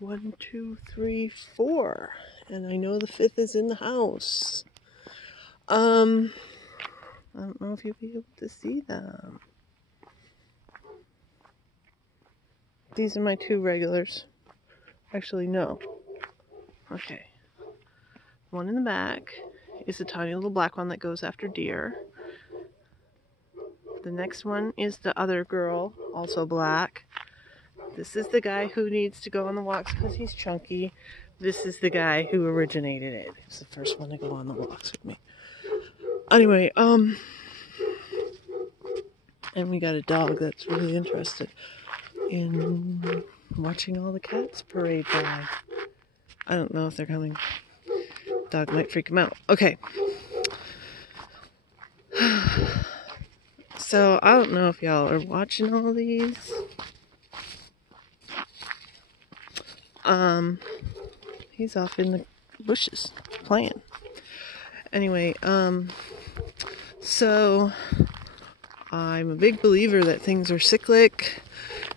1, 2, 3, 4. And I know the 5th is in the house. I don't know if you'll be able to see them. These are my 2 regulars. Actually, no. Okay. One in the back is a tiny little black one that goes after deer. The next one is the other girl, also black. This is the guy who needs to go on the walks because he's chunky. This is the guy who originated it. He's the first one to go on the walks with me. Anyway, and we got a dog that's really interested in watching all the cats parade by. I don't know if they're coming. Dog might freak him out. Okay. So, I don't know if y'all are watching all these. He's off in the bushes playing. Anyway, so I'm a big believer that things are cyclic,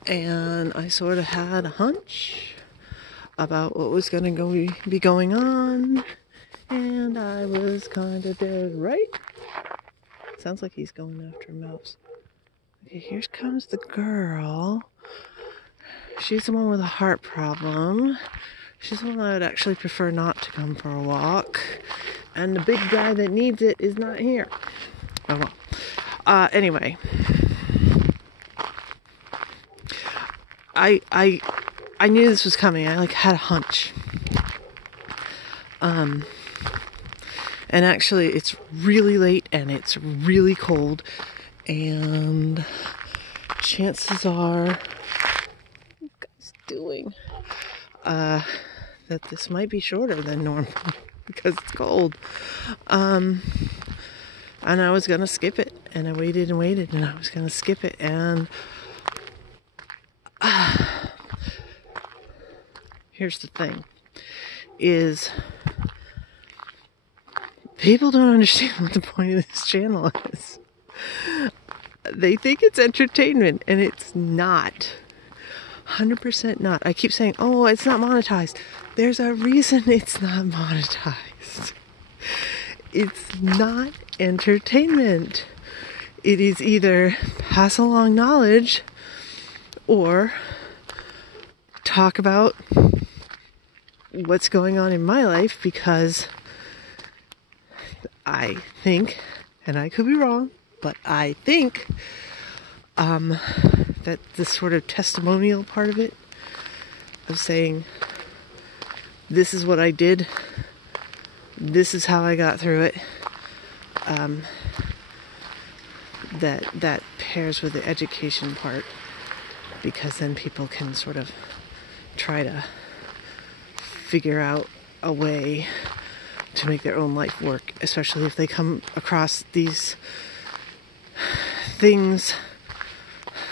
and I sort of had a hunch about what was going to be going on, and I was kind of dead right. Sounds like he's going after a mouse. Okay, here comes the girl. She's the one with a heart problem. She's the one I would actually prefer not to come for a walk. And the big guy that needs it is not here. Oh well. Anyway. I knew this was coming. I had a hunch. And actually it's really late and it's really cold. And chances are, what are you guys doing? That this might be shorter than normal because it's cold. And I was gonna skip it, and I waited and waited, and I was gonna skip it, and here's the thing, is people don't understand what the point of this channel is. They think it's entertainment, and it's not. 100% not. I keep saying, oh, it's not monetized. There's a reason it's not monetized. It's not entertainment. It is either pass along knowledge or talk about what's going on in my life, because I think, and I could be wrong, but I think that this sort of testimonial part of it, of saying, this is what I did, this is how I got through it, that pairs with the education part, because then people can sort of try to figure out a way to make their own life work, especially if they come across these things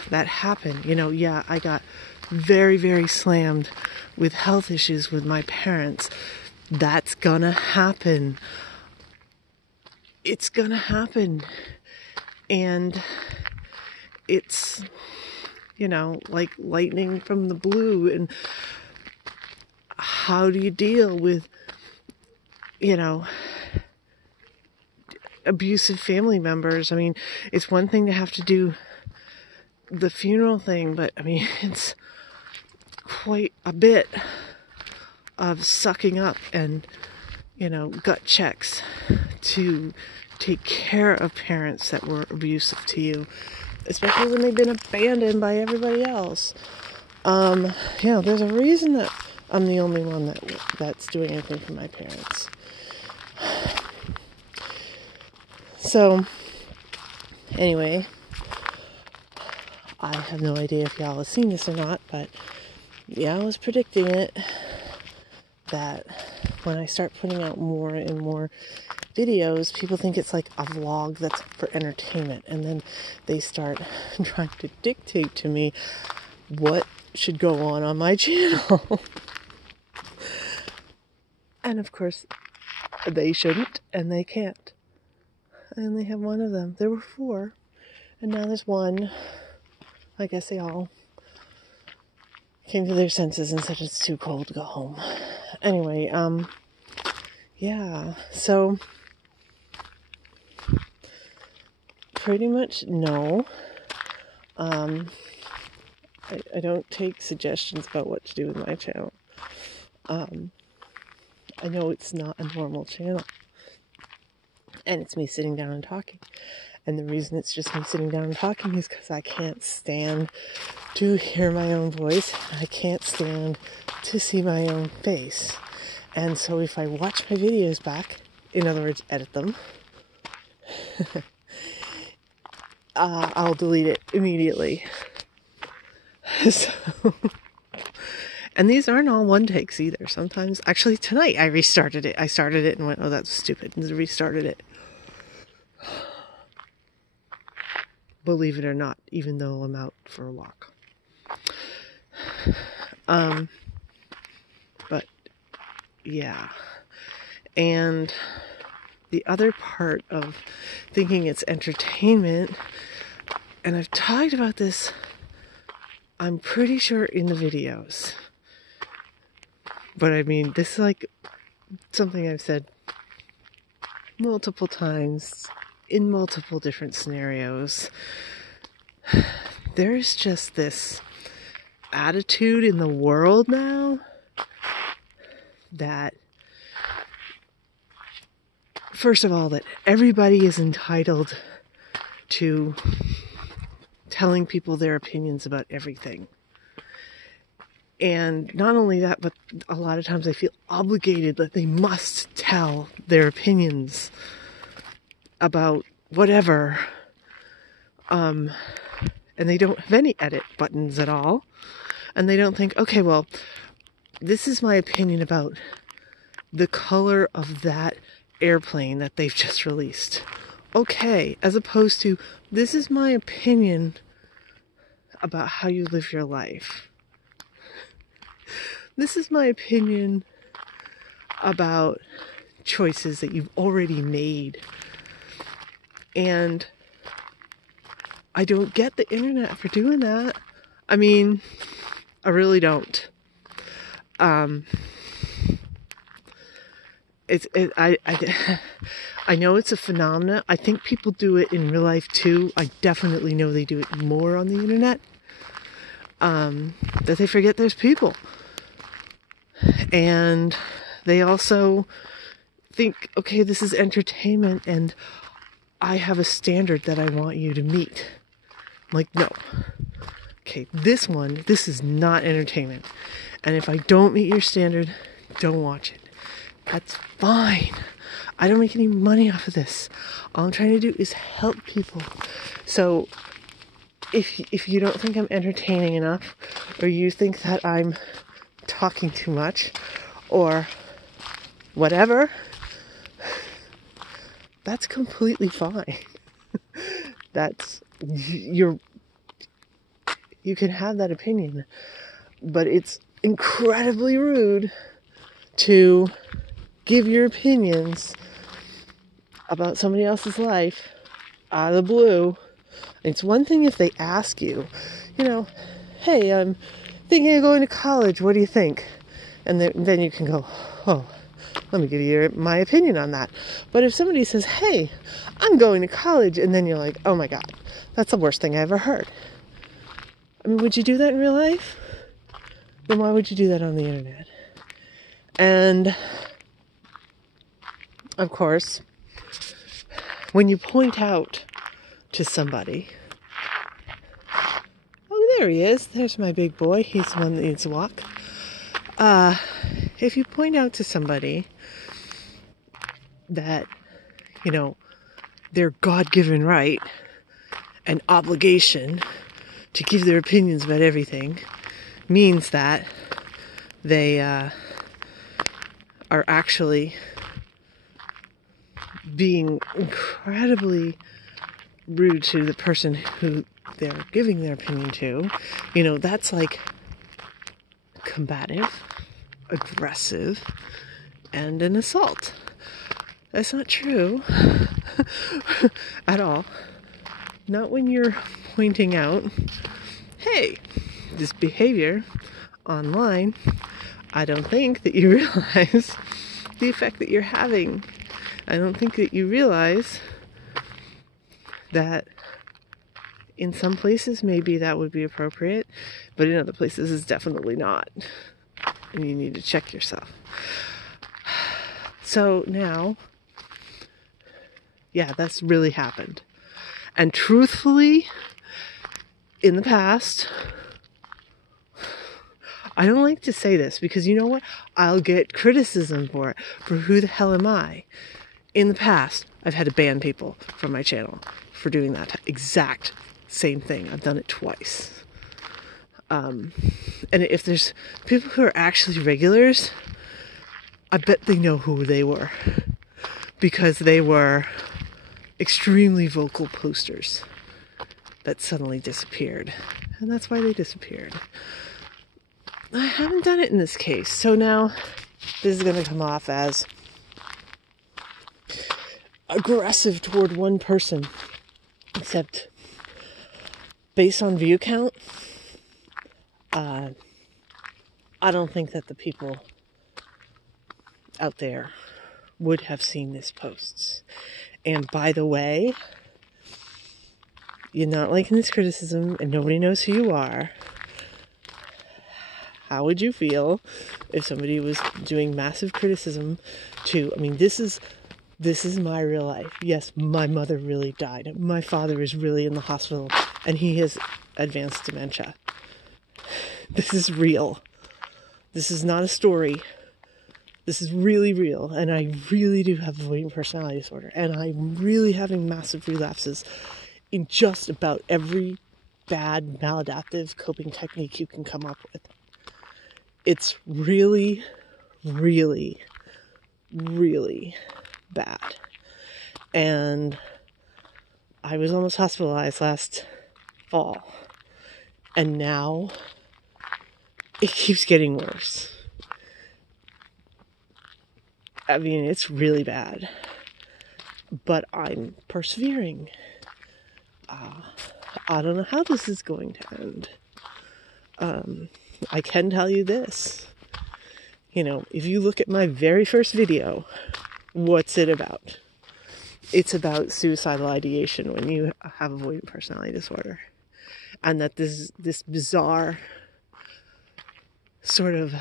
that happen. Yeah, I got very, very slammed with health issues with my parents. That's gonna happen. It's gonna happen. And it's, like lightning from the blue. And how do you deal with, abusive family members? I mean, it's one thing to have to do the funeral thing, but I mean, it's quite a bit of sucking up and, gut checks to take care of parents that were abusive to you, especially when they've been abandoned by everybody else. There's a reason that I'm the only one that's doing anything for my parents. So, anyway, I have no idea if y'all have seen this or not, but yeah, I was predicting it, that when I start putting out more and more videos, people think it's like a vlog that's for entertainment, and then they start trying to dictate to me what should go on my channel. And of course, they shouldn't, and they can't. I only have one of them. There were 4, and now there's one. I guess they all came to their senses and said it's too cold to go home. Anyway, yeah, so pretty much no. I don't take suggestions about what to do with my channel. I know it's not a normal channel. And it's me sitting down and talking. And the reason it's just me sitting down and talking is because I can't stand to hear my own voice. I can't stand to see my own face. And so if I watch my videos back, in other words, edit them, I'll delete it immediately. So, and these aren't all one takes either. Sometimes, actually tonight I restarted it. I started it and went, oh, that's stupid, and restarted it. Believe it or not, even though I'm out for a walk. But yeah. And the other part of thinking it's entertainment, and I've talked about this, I'm pretty sure in the videos. But I mean, this is like something I've said multiple times in multiple different scenarios. There's just this attitude in the world now that, first of all, that everybody is entitled to telling people their opinions about everything. And not only that, but a lot of times they feel obligated that they must tell their opinions about whatever. And they don't have any edit buttons at all. And they don't think, okay, well, this is my opinion about the color of that airplane that they've just released. Okay, as opposed to, this is my opinion about how you live your life. This is my opinion about choices that you've already made. And I don't get the internet for doing that. I mean, I really don't. I know it's a phenomenon. I think people do it in real life too. I definitely know they do it more on the internet. That they forget there's people. And they also think, okay, this is entertainment and I have a standard that I want you to meet. I'm like, no. Okay, this is not entertainment. And if I don't meet your standard, don't watch it. That's fine. I don't make any money off of this. All I'm trying to do is help people. So if you don't think I'm entertaining enough, or you think that I'm talking too much, or whatever, that's completely fine. You can have that opinion, but it's incredibly rude to give your opinions about somebody else's life out of the blue. It's one thing if they ask you, hey, I'm thinking of going to college, what do you think? And then you can go, oh, let me give you my opinion on that. But if somebody says, hey, I'm going to college, and then you're like, oh my God, that's the worst thing I ever heard. I mean, would you do that in real life? Then why would you do that on the internet? And of course, when you point out to somebody, oh, there he is. There's my big boy. He's the one that needs a walk. If you point out to somebody that, their God-given right and obligation to give their opinions about everything means that they are actually being incredibly rude to the person who they're giving their opinion to, that's like combative, aggressive, and an assault. That's not true at all. Not when you're pointing out, hey, this behavior online, I don't think that you realize the effect that you're having. I don't think that you realize that in some places maybe that would be appropriate, but in other places it's definitely not. And you need to check yourself. So now, yeah, that's really happened. And truthfully, in the past, I don't like to say this because you know what? I'll get criticism for it. For who the hell am I? In the past, I've had to ban people from my channel for doing that exact same thing. I've done it twice. And if there's people who are actually regulars, I bet they know who they were. Because they were extremely vocal posters that suddenly disappeared. And that's why they disappeared. I haven't done it in this case. So now this is going to come off as aggressive toward one person. Except based on view count, I don't think that the people out there would have seen these posts. And by the way, you're not liking this criticism and nobody knows who you are. How would you feel if somebody was doing massive criticism to, I mean, this is my real life. Yes, my mother really died. My father is really in the hospital and he has advanced dementia. This is real. This is not a story. This is really real. And I really do have avoidant personality disorder. And I'm really having massive relapses in just about every bad maladaptive coping technique you can come up with. It's really, really, really bad. And I was almost hospitalized last fall. And now it keeps getting worse. I mean, it's really bad. But I'm persevering. I don't know how this is going to end. I can tell you this. You know, if you look at my very first video, what's it about? It's about suicidal ideation when you have avoidant personality disorder. And that this bizarre sort of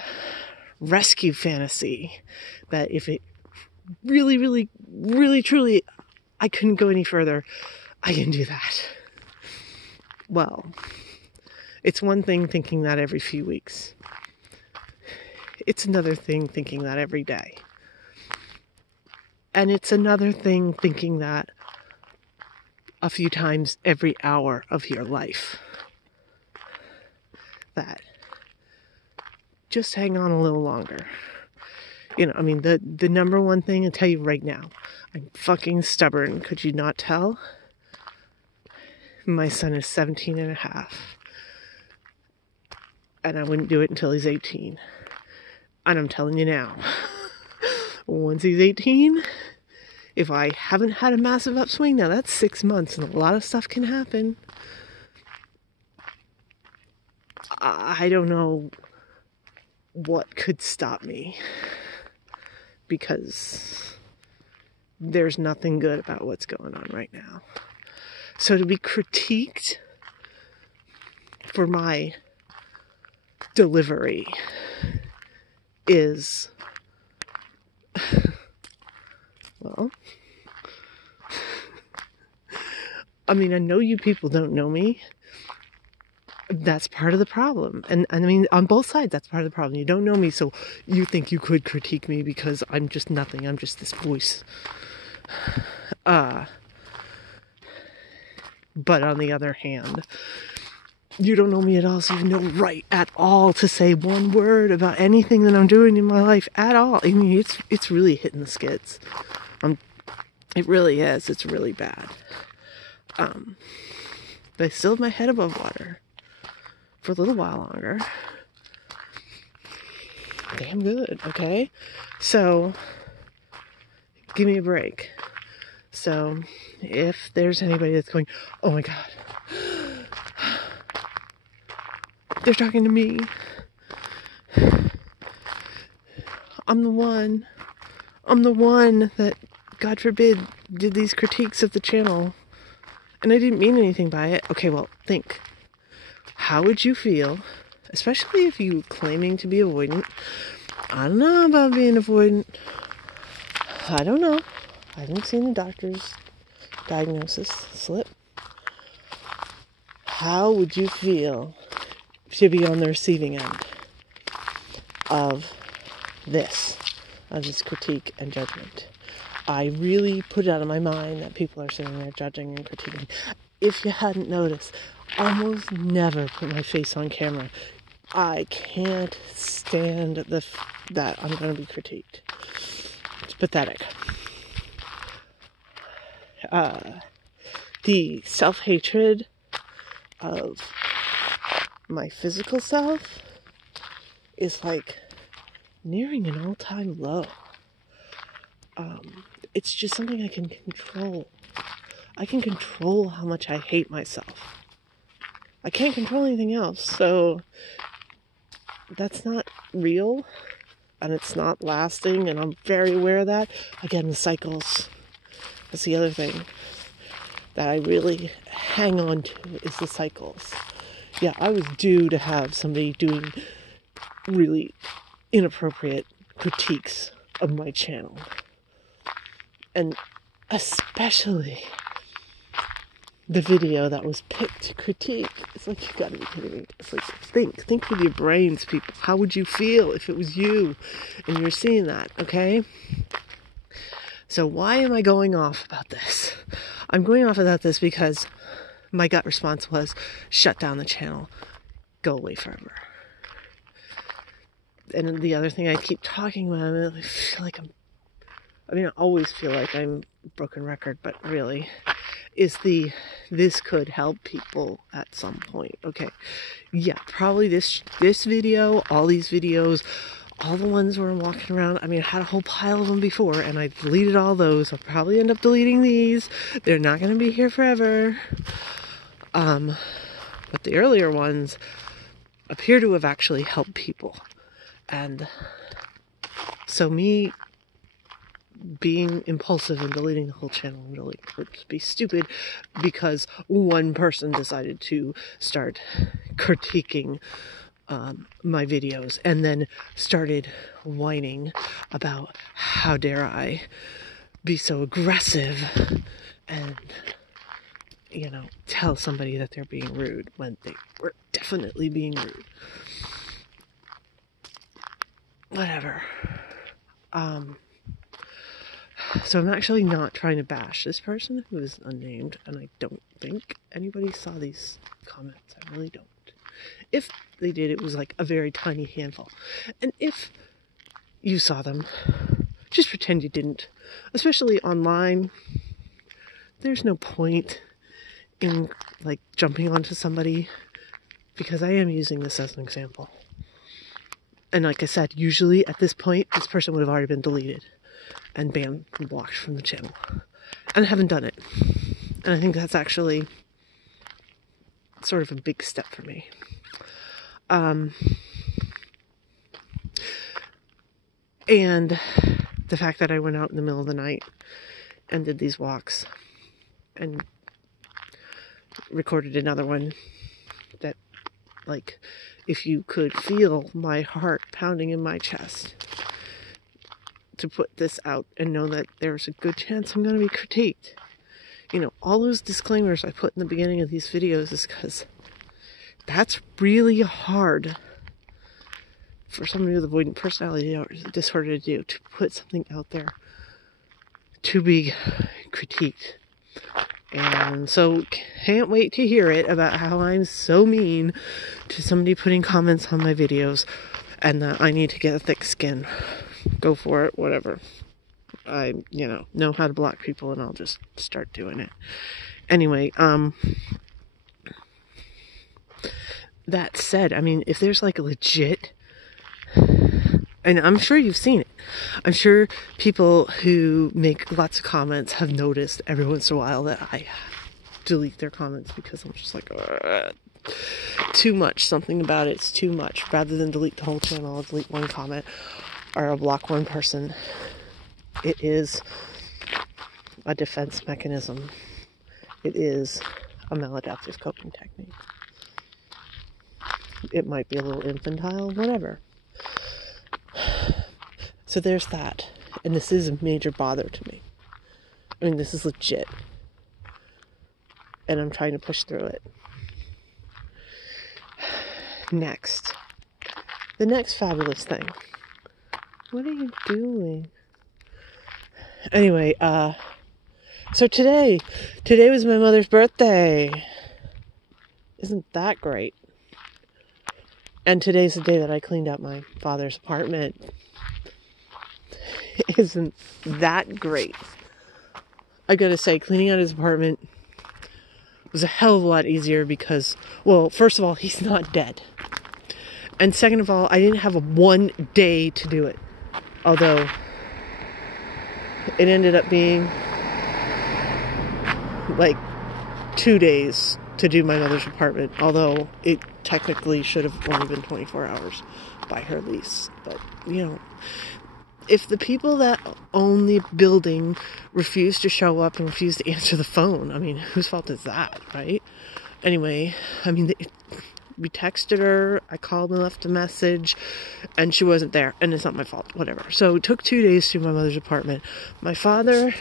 rescue fantasy that if it really, really, really, truly, I couldn't go any further, I can do that. Well, it's one thing thinking that every few weeks. It's another thing thinking that every day. And it's another thing thinking that a few times every hour of your life. That just hang on a little longer. You know, I mean, the number one thing I'll tell you right now, I'm fucking stubborn. Could you not tell? My son is 17 and a half. And I wouldn't do it until he's 18. And I'm telling you now, once he's 18, if I haven't had a massive upswing, now that's 6 months and a lot of stuff can happen. I don't know what could stop me, because there's nothing good about what's going on right now. So to be critiqued for my delivery is, well, I mean, I know you people don't know me. That's part of the problem. And I mean, on both sides, that's part of the problem. You don't know me, so you think you could critique me because I'm just nothing. I'm just this voice. But on the other hand, you don't know me at all, so you have no right at all to say one word about anything that I'm doing in my life at all. I mean, it's really hitting the skids. It really is. It's really bad. But I still have my head above water for a little while longer. Damn good, okay? So, give me a break. So, if there's anybody that's going, oh my God, they're talking to me, I'm the one that, God forbid, did these critiques of the channel. And I didn't mean anything by it. Okay, well, think. How would you feel, especially if you were claiming to be avoidant? I don't know about being avoidant. I don't know. I haven't seen the doctor's diagnosis slip. How would you feel to be on the receiving end of this critique and judgment? I really put it out of my mind that people are sitting there judging and critiquing. If you hadn't noticed, I almost never put my face on camera. I can't stand that I'm going to be critiqued. It's pathetic. The self-hatred of my physical self is like nearing an all-time low. It's just something I can control. I can control how much I hate myself. I can't control anything else, so that's not real, and it's not lasting, and I'm very aware of that. Again, the cycles. That's the other thing that I really hang on to, is the cycles. Yeah, I was due to have somebody doing really inappropriate critiques of my channel. And especially the video that was picked to critique. It's like, you gotta be kidding me. It's like, think with your brains, people. How would you feel if it was you and you're seeing that, okay? So why am I going off about this? I'm going off about this because my gut response was, shut down the channel. Go away forever. And the other thing I keep talking about, I feel like I always feel like I'm a broken record, but really, is this could help people at some point. Okay. Yeah, probably this video, all these videos, all the ones where I'm walking around. I had a whole pile of them before, and I deleted all those. I'll probably end up deleting these. They're not going to be here forever. But the earlier ones appear to have actually helped people. And so me being impulsive and deleting the whole channel really would be stupid, because one person decided to start critiquing my videos and then started whining about how dare I be so aggressive and tell somebody that they're being rude when they were definitely being rude. Whatever. So I'm actually not trying to bash this person who is unnamed, and I don't think anybody saw these comments. I really don't. If they did, it was like a very tiny handful. And if you saw them, just pretend you didn't. Especially online, there's no point in jumping onto somebody, because I am using this as an example. And like I said, usually at this point, this person would have already been deleted and banned and blocked from the channel. And I haven't done it. And I think that's actually sort of a big step for me. And the fact that I went out in the middle of the night and did these walks and recorded another one that, if you could feel my heart pounding in my chest to put this out and know that there's a good chance I'm going to be critiqued. All those disclaimers I put in the beginning of these videos is because that's really hard for somebody with avoidant personality disorder to do, to put something out there to be critiqued. And so can't wait to hear it about how I'm so mean to somebody putting comments on my videos and that I need to get a thick skin. Go for it, whatever. I, know how to block people, and I'll just start doing it. Anyway, that said, if there's a legit, and I'm sure you've seen it. I'm sure people who make lots of comments have noticed every once in a while that I delete their comments because I'm just like, too much. Something about it's too much. Rather than delete the whole channel, I'll delete one comment or I'll block one person. It is a defense mechanism. It is a maladaptive coping technique. It might be a little infantile, whatever. So there's that. And this is a major bother to me. I mean, this is legit. And I'm trying to push through it. Next. The next fabulous thing. What are you doing? Anyway, so today was my mother's birthday. Isn't that great? And today's the day that I cleaned out my father's apartment. Isn't that great? I gotta say, cleaning out his apartment was a hell of a lot easier because, well, first of all, he's not dead. And second of all, I didn't have one day to do it. Although, it ended up being like 2 days to do my mother's apartment. Although, it technically should have only been 24 hours by her lease. But, you know, if the people that own the building refuse to show up and refuse to answer the phone, I mean, whose fault is that, right? Anyway, I mean, we texted her, I called and left a message, and she wasn't there, and it's not my fault, whatever. So it took 2 days to do my mother's apartment. My father,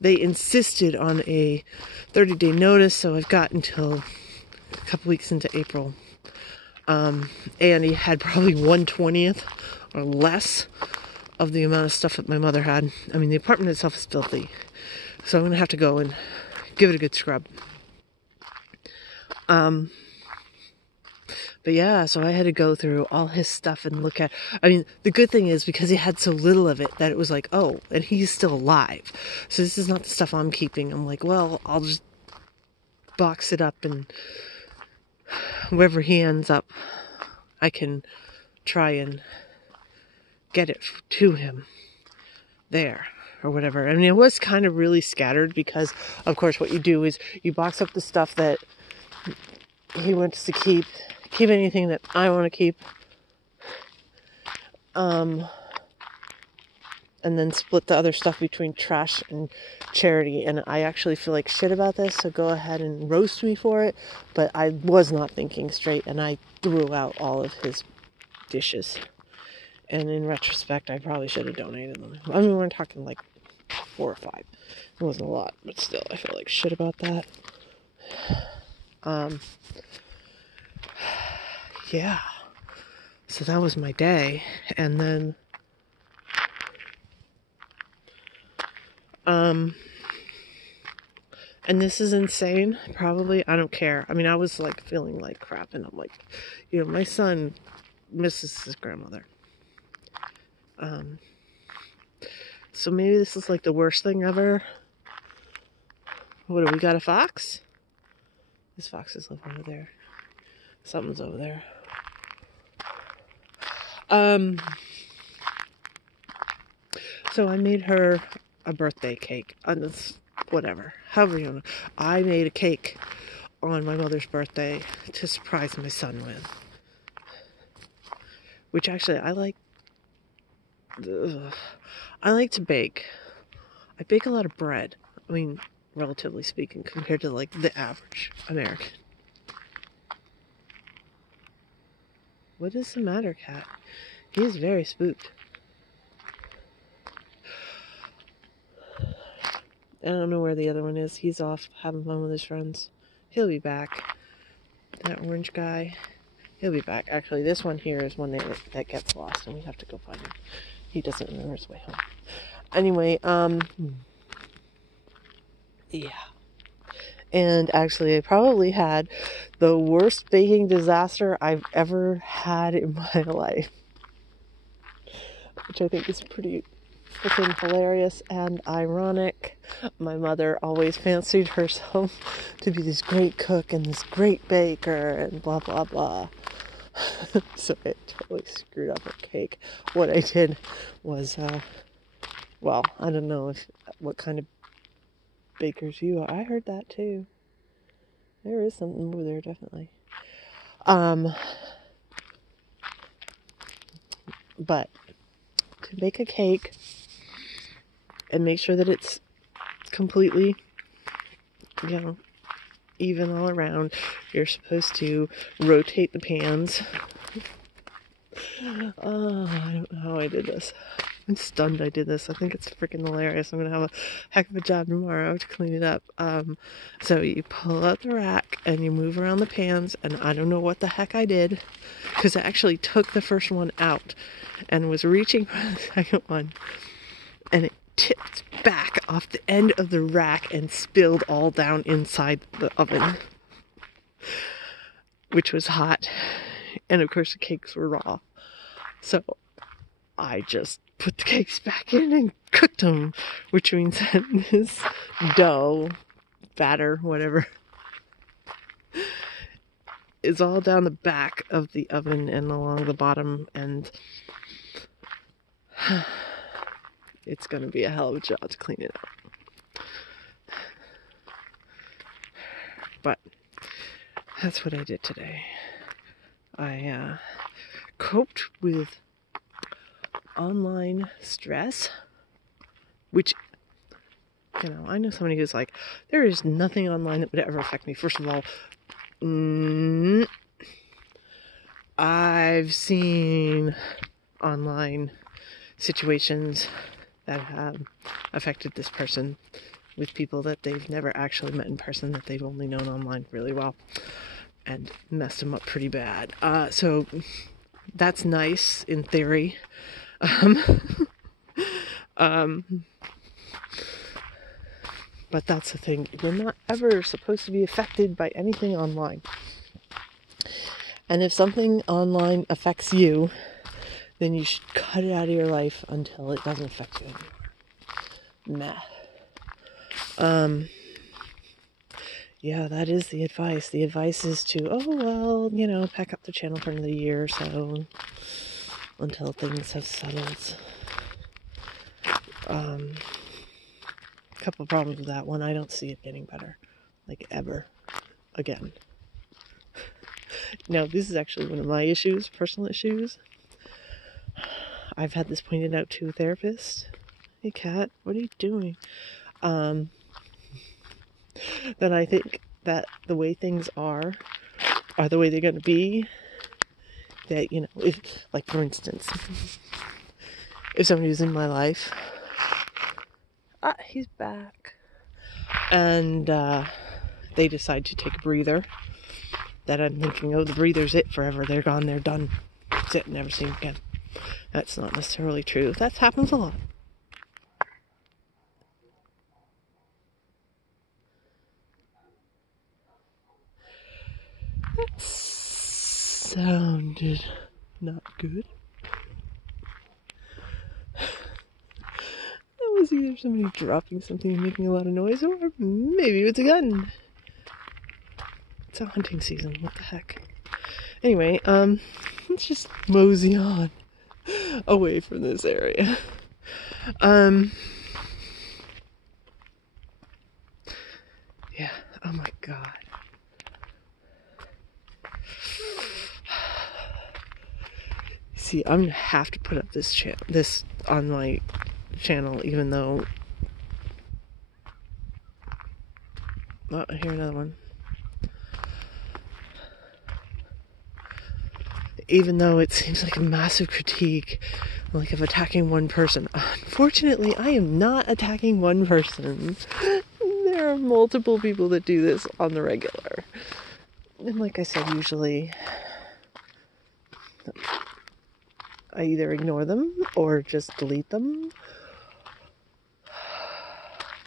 they insisted on a 30-day notice, so I've got until a couple weeks into April. And he had probably 1/20th or less of the amount of stuff that my mother had. I mean, the apartment itself is filthy. So I'm going to have to go and give it a good scrub. But yeah, so I had to go through all his stuff and look at, I mean, the good thing is because he had so little of it that it was like, oh, and he's still alive. So this is not the stuff I'm keeping. I'm like, well, I'll just box it up and wherever he ends up, I can try and get it to him there or whatever. I mean, it was kind of really scattered because, of course, what you do is you box up the stuff that he wants to keep anything that I want to keep, and then split the other stuff between trash and charity. And I actually feel like shit about this, so go ahead and roast me for it, but I was not thinking straight, and I threw out all of his dishes. And in retrospect, I probably should have donated them. I mean, we're talking like 4 or 5. It wasn't a lot, but still, I feel like shit about that. Yeah. So that was my day. And then, and this is insane. Probably, I don't care. I mean, I was like feeling like crap, and I'm like, you know, my son misses his grandmother. So maybe this is like the worst thing ever. What do we got, a fox? This fox is over there. Something's over there. So I made her a birthday cake. Whatever. However you know. I made a cake on my mother's birthday to surprise my son with. Which actually, I like to bake. I bake a lot of bread. I mean, relatively speaking, compared to like the average American. What is the matter, cat? He is very spooked. I don't know where the other one is. He's off having fun with his friends. He'll be back. That orange guy, he'll be back. Actually, this one here is one that gets lost, and we have to go find him. He doesn't remember his way home. Anyway, yeah. And actually, I probably had the worst baking disaster I've ever had in my life. Which I think is pretty freaking hilarious and ironic. My mother always fancied herself to be this great cook and this great baker and blah, blah, blah. So I totally screwed up her cake. What I did was, well, I don't know what kind of bakers you are. I heard that too. There is something over there, definitely. But to make a cake and make sure that it's completely, even all around, you're supposed to rotate the pans. Oh, I don't know how I did this. I'm stunned I did this. I think it's freaking hilarious. I'm going to have a heck of a job tomorrow to clean it up. So you pull out the rack and you move around the pans, and I don't know what the heck I did, because I actually took the first one out and was reaching for the second one, and it tipped back off the end of the rack and spilled all down inside the oven, which was hot. And of course the cakes were raw. So I just put the cakes back in and cooked them, which means that this dough, batter, whatever, is all down the back of the oven and along the bottom, and it's going to be a hell of a job to clean it up. But that's what I did today. I coped with online stress, which, I know somebody who's like, there is nothing online that would ever affect me. First of all, I've seen online situations that have affected this person with people that they've never actually met in person, that they've only known online really well, and messed them up pretty bad. So that's nice in theory. But that's the thing. You're not ever supposed to be affected by anything online. And if something online affects you, then you should cut it out of your life until it doesn't affect you anymore. Yeah, that is the advice. The advice is to, pack up the channel for another year or so until things have settled. Couple of problems with that one. I don't see it getting better, like ever again. Now, this is actually one of my issues, personal issues. I've had this pointed out to a therapist. Hey, Kat, what are you doing? That I think that the way things are the way they're going to be. That, if, like, for instance, if somebody was in my life, he's back, and they decide to take a breather, that I'm thinking, the breather's it forever. They're gone, they're done. That's it, never seen again. That's not necessarily true. That happens a lot. That sounded not good. That was either somebody dropping something and making a lot of noise, or maybe it's a gun. It's a hunting season, what the heck. Anyway, let's just mosey on away from this area. Yeah, oh my god. See, I'm gonna have to put up this on my channel, even though... Oh, I hear another one. Even though it seems like a massive critique, like of attacking one person. Unfortunately, I am not attacking one person. There are multiple people that do this on the regular. And like I said, usually I either ignore them or just delete them.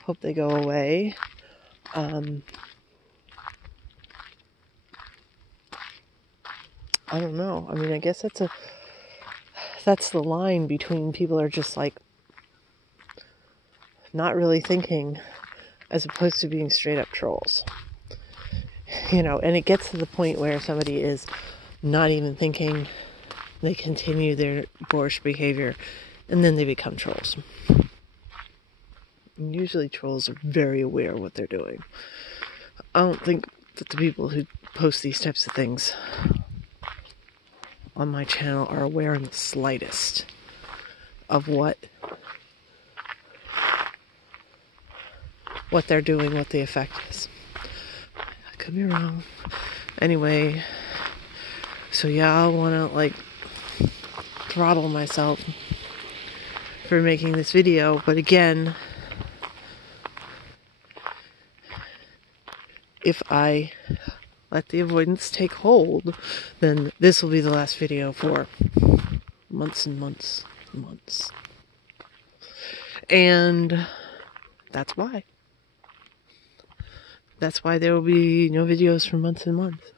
Hope they go away. I don't know. I mean, I guess that's the line between people are just like not really thinking as opposed to being straight up trolls. And it gets to the point where somebody is not even thinking, they continue their boorish behavior, and then they become trolls. And usually trolls are very aware of what they're doing. I don't think that the people who post these types of things on my channel are aware in the slightest of what they're doing, what the effect is. I could be wrong. Anyway, so yeah, I want to like throttle myself for making this video, but again, if I let the avoidance take hold, then this will be the last video for months and months and months. And that's why. That's why there will be no videos for months and months.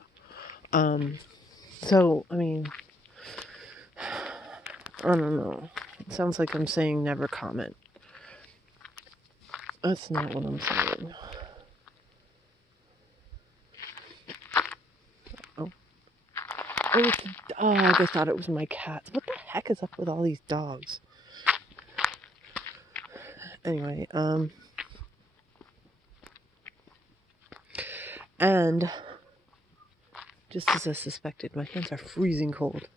So, I mean, I don't know. It sounds like I'm saying never comment. That's not what I'm saying. Oh, I just thought it was my cat. What the heck is up with all these dogs? Anyway, and just as I suspected, my hands are freezing cold.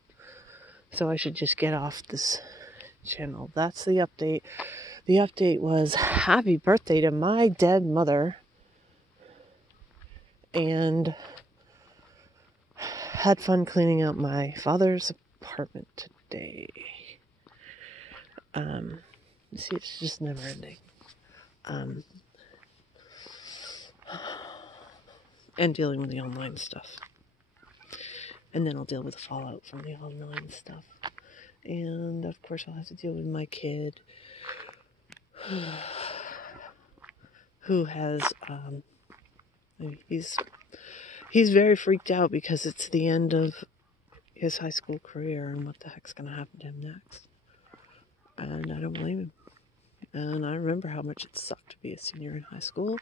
So I should just get off this channel. That's the update. The update was happy birthday to my dead mother. And had fun cleaning out my father's apartment today. See, it's just never ending. And dealing with the online stuff. And then I'll deal with the fallout from the online stuff. And of course I'll have to deal with my kid who has he's very freaked out because it's the end of his high school career and what the heck's gonna happen to him next. And I don't blame him. And I remember how much it sucked to be a senior in high school.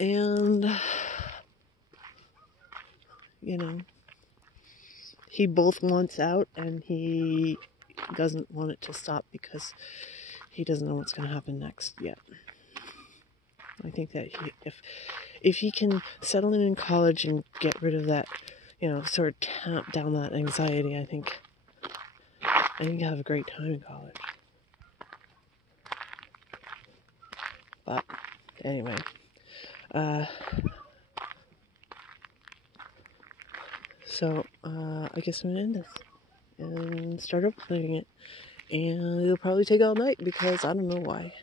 And you know, he both wants out and he doesn't want it to stop because he doesn't know what's going to happen next yet. I think that if he can settle in college and get rid of that, you know, sort of tamp down that anxiety, I think he'll have a great time in college. But anyway, so I guess I'm gonna end this and start opening it, and it'll probably take all night because I don't know why.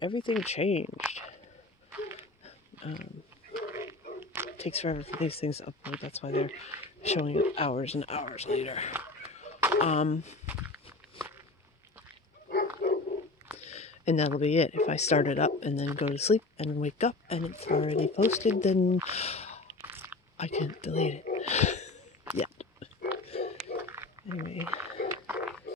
Everything changed. It takes forever for these things to upload. That's why they're showing up hours and hours later. And that'll be it. If I start it up and then go to sleep and wake up and it's already posted, then I can't delete it yet. Anyway.